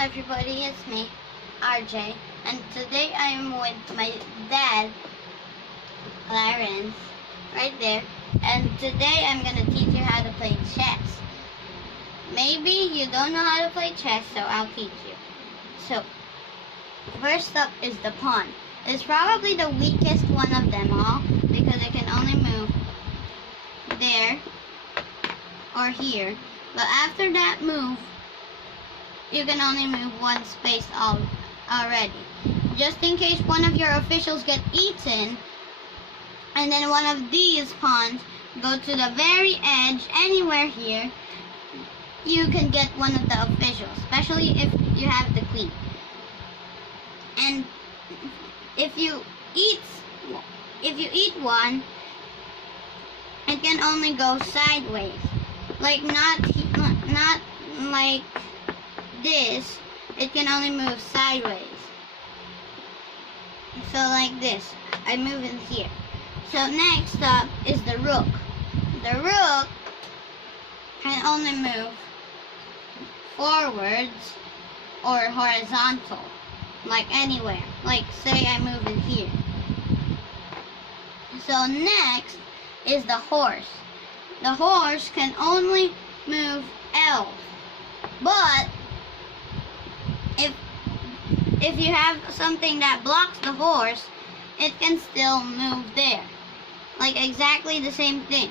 everybody, it's me, RJ, and today I am with my dad, Clarence, right there, and today I'm gonna teach you how to play chess. Maybe you don't know how to play chess, so I'll teach you. So, first up is the pawn. It's probably the weakest one of them all, because it can only move there or here, but after that move, you can only move one space already. Just in case one of your officials get eaten, and then one of these pawns go to the very edge, anywhere here, you can get one of the officials, especially if you have the queen. And if you eat one, it can only go sideways, like not like this. It can only move sideways. So like this, I move in here. So next up is the rook. The rook can only move forwards or horizontal, like anywhere. Like say I move in here. So next is the horse. The horse can only move L, but if you have something that blocks the horse, it can still move there. Like exactly the same thing.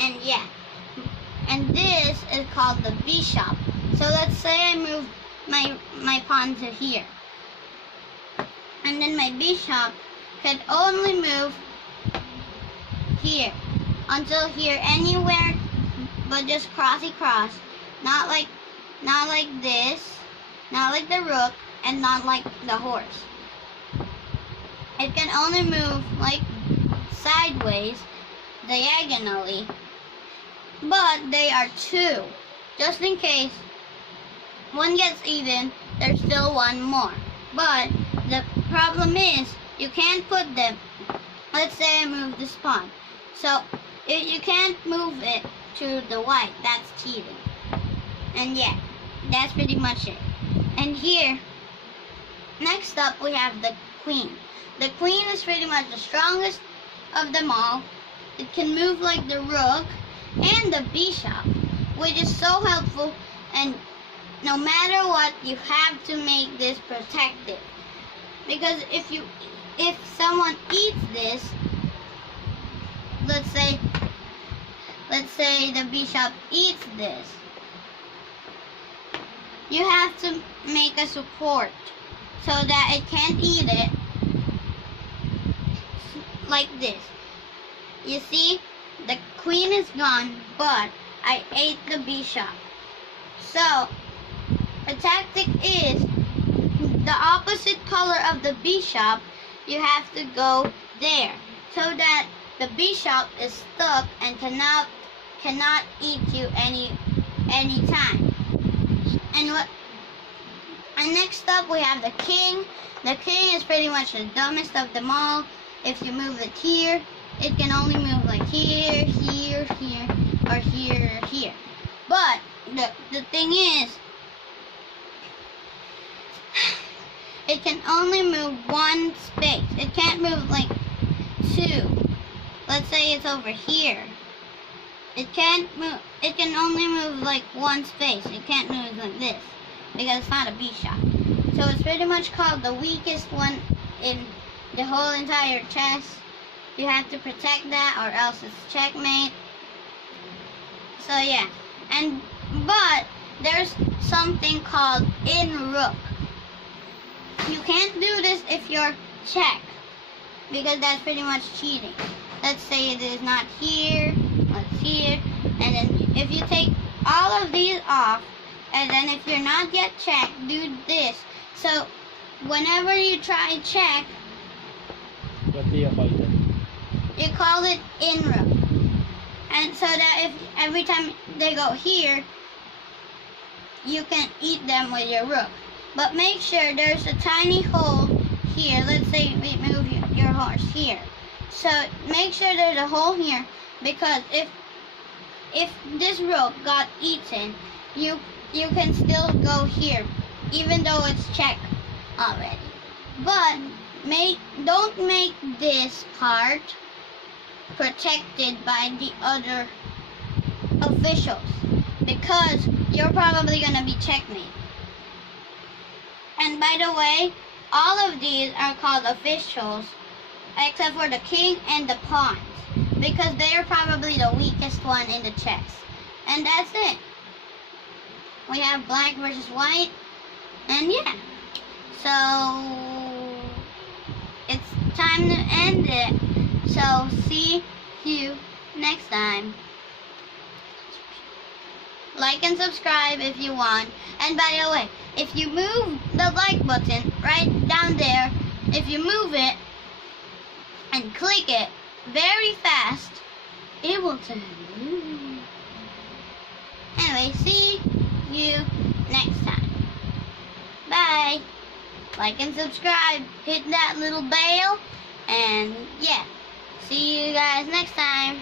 And yeah. And this is called the bishop. So let's say I move my pawn to here. And then my bishop could only move here until here, anywhere but just crossy cross, not like this, not like the rook, and not like the horse. It can only move like sideways, diagonally, but they are two. Just in case one gets eaten, there's still one more. But the problem is you can't put them. Let's say I move this pawn. So if you can't move it to the white, that's cheating. And yeah, that's pretty much it. And here, next up we have the queen. The queen is pretty much the strongest of them all. It can move like the rook and the bishop, which is so helpful, and no matter what, you have to make this protected. Because if someone eats this, let's say the bishop eats this, you have to make a support so that it can't eat it, like this. You see, the queen is gone, but I ate the bishop. So the tactic is the opposite color of the bishop. You have to go there so that the bishop is stuck and cannot eat you any time. And next up we have the king. The king is pretty much the dumbest of them all. If you move it here, it can only move like here, here, here, or here, here. But the thing is, it can only move one space. It can't move like two. Let's say it's over here. It can't move. It can only move like one space. It can't move like this because it's not a bishop. So it's pretty much called the weakest one in the whole entire chess. You have to protect that, or else it's checkmate. So yeah, but there's something called in rook. You can't do this if you're check, because that's pretty much cheating. Let's say it is not here, it's here, and then if you take all of these off, and then if you're not yet checked, do this. So whenever you try check, what do you call it? You call it in rook. And so that if every time they go here, you can eat them with your rook. But make sure there's a tiny hole here. Let's say we move your horse here. So make sure there's a hole here because if this rope got eaten, you can still go here, even though it's checked already. But don't make this part protected by the other officials, because you're probably gonna be checkmate. And by the way, all of these are called officials, except for the king and the pawns, because they are probably the weakest one in the chess. And that's it. We have black versus white, and yeah. So it's time to end it. So see you next time. Like and subscribe if you want. And by the way, if you move the like button right down there, if you move it and click it very fast, it will turn blue. Anyway, see you next time. Bye. Like and subscribe. Hit that little bell. And yeah, see you guys next time.